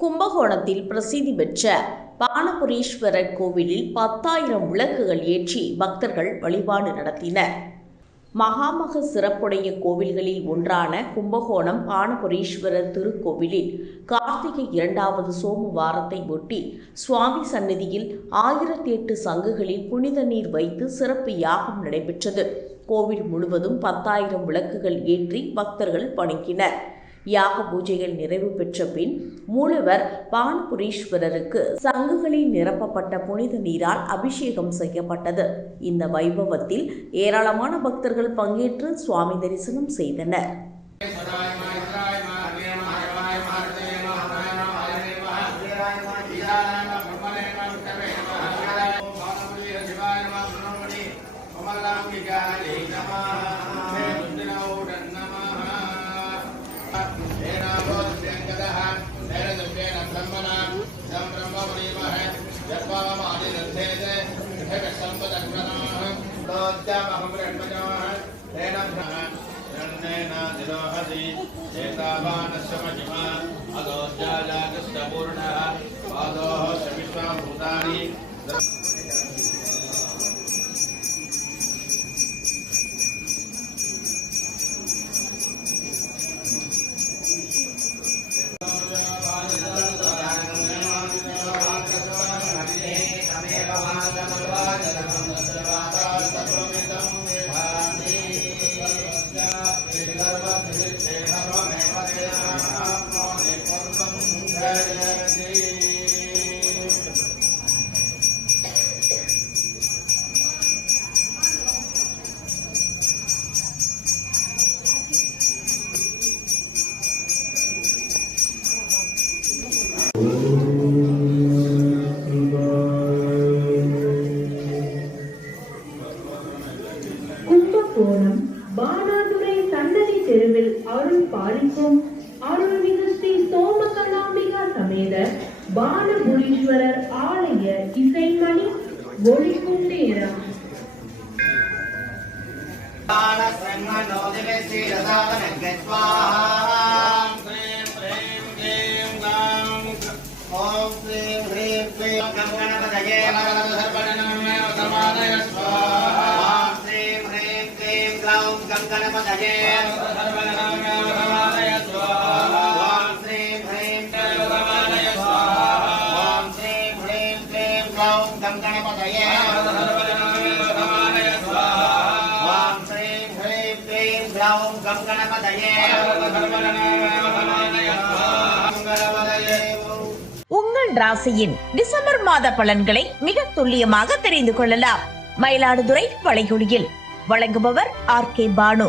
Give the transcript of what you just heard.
கும்பகோணத்தில் பிரசித்தி பெற்ற பானபுரீஸ்வரர் கோவிலில் 10,000 விளக்குகள் ஏற்றி பக்தர்கள் வழிபாடு நடத்தினர். மகாமக சிறப்புடைய கோவில்களில் ஒன்றான கும்பகோணம் பானபுரீஸ்வரர் திருக்கோவிலில் கார்த்திகை 2வது சோமவாரத்தை ஒட்டி சுவாமி சந்நிதியில் 1008 சங்குகளில் புனித நீர் வைத்து சிறப்பு யாகம் நடைபெற்றது. கோவில் முழுவதும் 10,000 விளக்குகள் ஏற்றி பக்தர்கள் வணங்கினர். யாக பூஜைகள் நிறைவு பெற்ற பின் மூலவர் பானபுரீஸ்வரருக்கு சங்குகளில் நிரப்பப்பட்ட புனித நீரால் அபிஷேகம் செய்யப்பட்டது. இந்த வைபவத்தில் ஏராளமான பக்தர்கள் பங்கேற்று சுவாமி தரிசனம் செய்தனர். கும்பகோணம் பானாதுரை சன்னதி தெருவில் அருள் பாலிக்கும் அருள்மிகு ஸ்ரீ சோமகலாம்பிகா சமேத பானபுரீஸ்வரர் ஆலய இசைமணி ஒலிக்கும் நேரம். உங்கள் ராசியின் டிசம்பர் மாத பலன்களை மிக துல்லியமாக தெரிந்து கொள்ளலாம். மயிலாடுதுறை வளைகுடியில் வழங்குபவர் RK பானு.